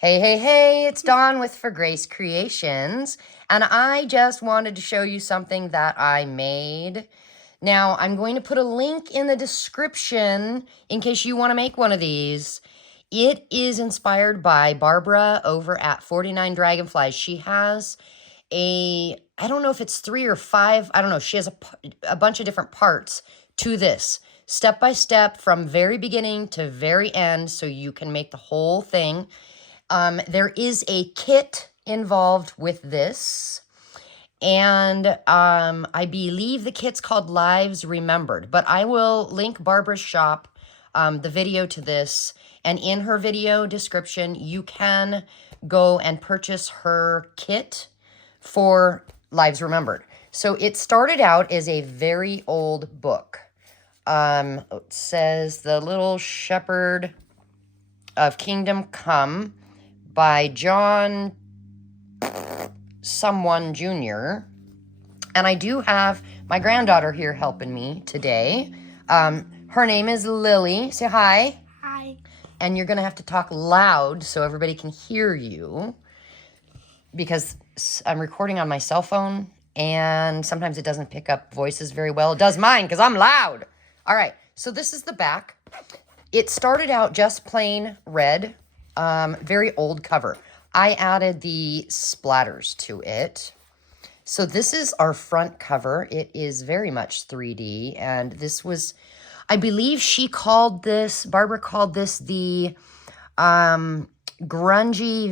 Hey, hey, hey, it's Dawn with For Grace Creations, and I just wanted to show you something that I made. Now, I'm going to put a link in the description in case you want to make one of these. It is inspired by Barbara over at 49 Dragonflies. She has I don't know if it's 3 or 5, I don't know. She has a bunch of different parts to this, step by step from very beginning to very end, so you can make the whole thing. There is a kit involved with this, and I believe the kit's called Lives Remembered, but I will link Barbara's shop, the video to this, and in her video description, you can go and purchase her kit for Lives Remembered. So it started out as a very old book. It says The Little Shepherd of Kingdom Come by John someone Jr. And I do have my granddaughter here helping me today. Her name is Lily. Say hi. Hi. And you're going to have to talk loud so everybody can hear you, because I'm recording on my cell phone and sometimes it doesn't pick up voices very well. It does mine because I'm loud. All right, so this is the back. It started out just plain red, very old cover. I added the splatters to it. So this is our front cover. It is very much 3D, and this was, I believe Barbara called this the Grungy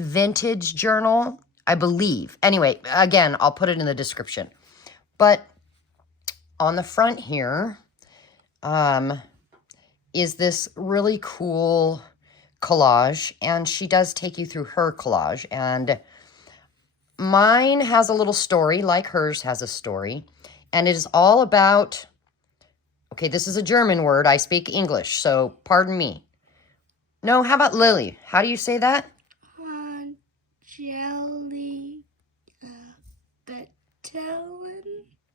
Vintage Journal, I believe. Anyway, again, I'll put it in the description. But on the front here is this really cool collage, and she does take you through her collage, and mine has a little story like hers has a story, and it is all about, okay, this is a German word. I speak English, so pardon me. No, how about Lily? How do you say that? Geliebten.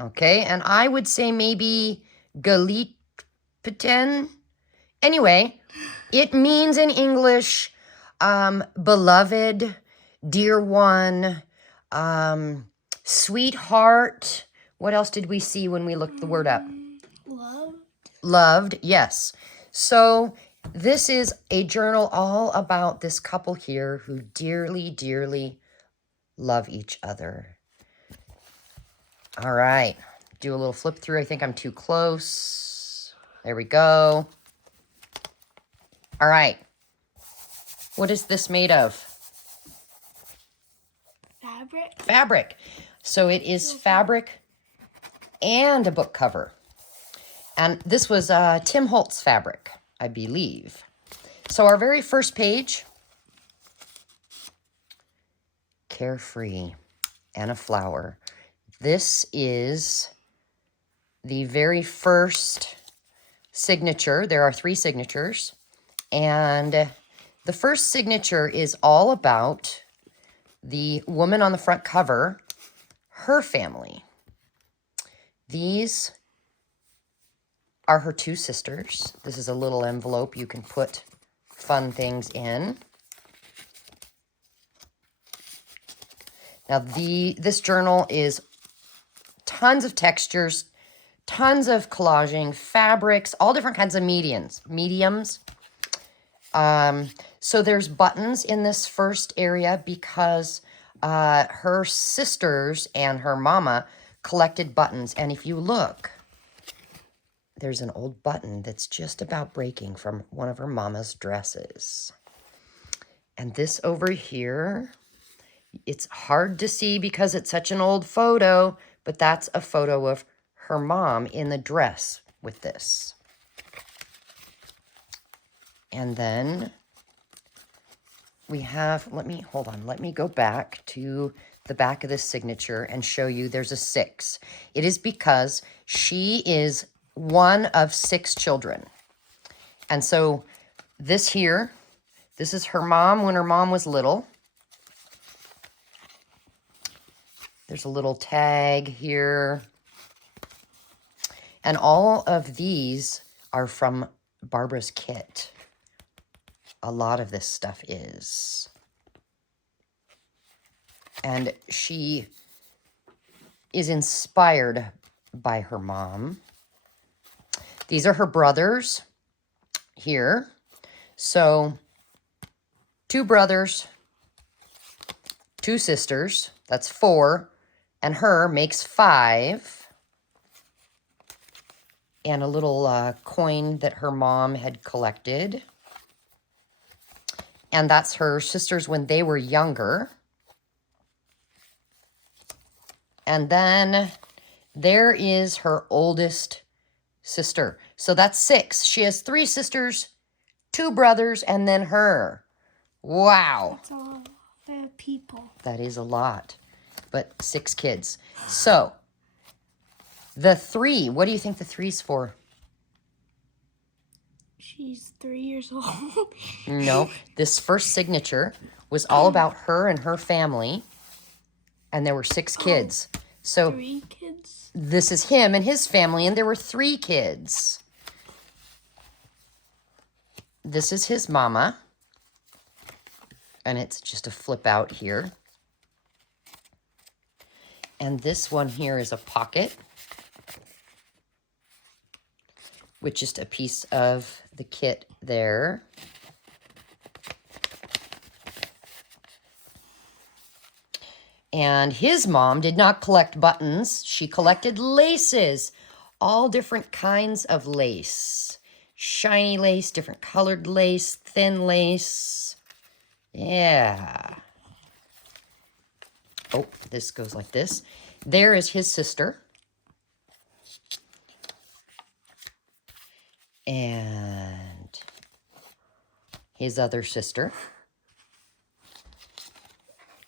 Okay, and I would say maybe Geliebten. Anyway, it means in English, beloved, dear one, sweetheart. What else did we see when we looked the word up? Loved. Loved, yes. So this is a journal all about this couple here who dearly, dearly love each other. All right, do a little flip through. I think I'm too close. There we go. All right. What is this made of? Fabric. Fabric. So it is fabric and a book cover. And this was Tim Holtz fabric, I believe. So our very first page, carefree and a flower. This is the very first signature. There are 3 signatures. And the first signature is all about the woman on the front cover, her family. These are her 2 sisters. This is a little envelope you can put fun things in. Now, this journal is tons of textures, tons of collaging, fabrics, all different kinds of mediums. So there's buttons in this first area because her sisters and her mama collected buttons. And if you look, there's an old button that's just about breaking from one of her mama's dresses. And this over here, it's hard to see because it's such an old photo, but that's a photo of her mom in the dress with this. And then we have, let me go back to the back of this signature and show you there's a 6. It is because she is one of 6 children. And so this is her mom when her mom was little. There's a little tag here. And all of these are from Barbara's kit. A lot of this stuff is. And she is inspired by her mom. These are her brothers here. So 2 brothers, 2 sisters, that's 4, and her makes 5. And a little coin that her mom had collected. And that's her sisters when they were younger. And then there is her oldest sister. So that's 6. She has 3 sisters, 2 brothers, and then her. Wow. That's a lot of people. That is a lot. But 6 kids. So, the 3, what do you think the 3's for? She's 3 years old. No, this first signature was all about her and her family. And there were 6 kids. So 3 kids? this is him and his family, and there were 3 kids. This is his mama. And it's just a flip out here. And this one here is a pocket, with just a piece of the kit there. And his mom did not collect buttons. She collected laces, all different kinds of lace. Shiny lace, different colored lace, thin lace. Yeah. Oh, this goes like this. There is his sister. And his other sister.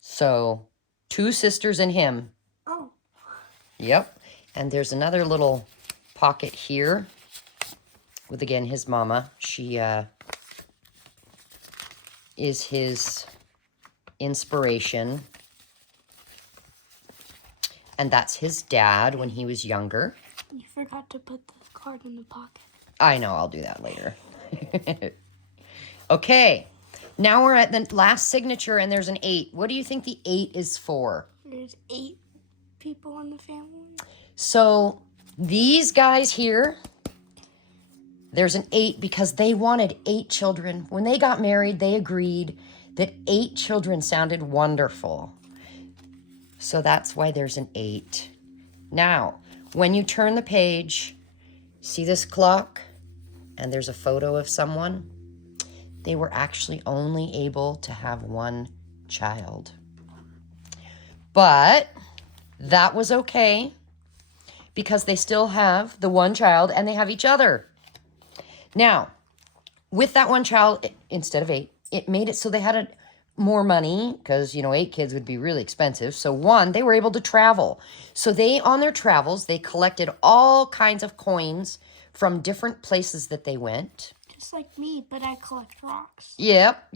So 2 sisters and him. Oh. Yep. And there's another little pocket here with, again, his mama. She is his inspiration. And that's his dad when he was younger. You forgot to put the card in the pocket. I know, I'll do that later. Okay. Now we're at the last signature, and there's an 8. What do you think the 8 is for? There's 8 people in the family. So these guys here, there's an 8 because they wanted 8 children. When they got married, they agreed that 8 children sounded wonderful. So that's why there's an 8. Now, when you turn the page, see this clock? And there's a photo of someone. They were actually only able to have 1 child. But that was okay because they still have the 1 child and they have each other. Now, with that 1 child, instead of 8, it made it so they had more money because, 8 kids would be really expensive. So 1, they were able to travel. So they, on their travels, they collected all kinds of coins from different places that they went. Just like me, but I collect rocks. Yep.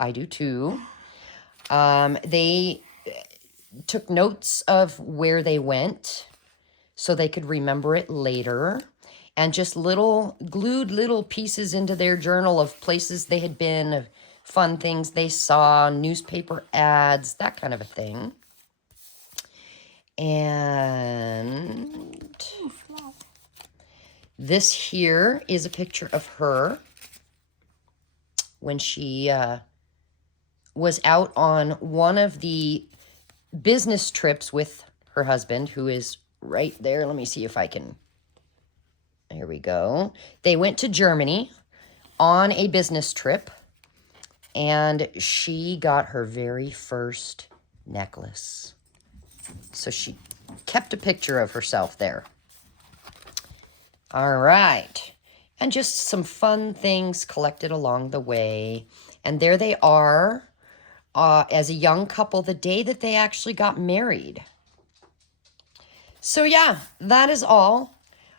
I do too. They took notes of where they went so they could remember it later. And just glued little pieces into their journal of places they had been, of fun things they saw, newspaper ads, that kind of a thing. And this here is a picture of her when she was out on one of the business trips with her husband, who is right there. Let me see if I can. Here we go. They went to Germany on a business trip, and she got her very first necklace. So she kept a picture of herself there. All right. And just some fun things collected along the way. And there they are as a young couple the day that they actually got married. So yeah, that is all.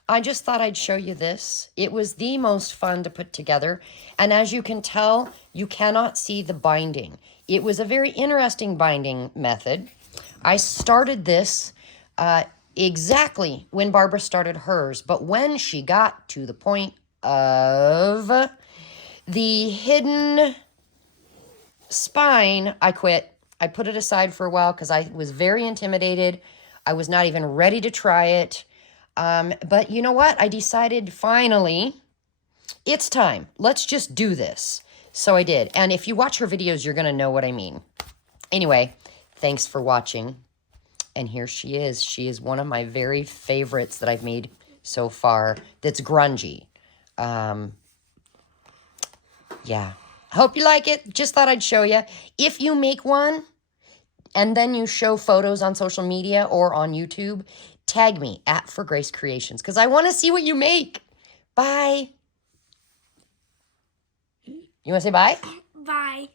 I just thought I'd show you this. It was the most fun to put together. And as you can tell, you cannot see the binding. It was a very interesting binding method. I started this exactly when Barbara started hers. But when she got to the point of the hidden spine, I quit. I put it aside for a while because I was very intimidated. I was not even ready to try it. But you know what? I decided finally, it's time. Let's just do this. So I did. And if you watch her videos, you're going to know what I mean. Anyway, thanks for watching. And here she is. She is one of my very favorites that I've made so far that's grungy. Yeah. Hope you like it. Just thought I'd show you. If you make one and then you show photos on social media or on YouTube, tag me at For Grace Creations because I want to see what you make. Bye. You want to say bye? Bye.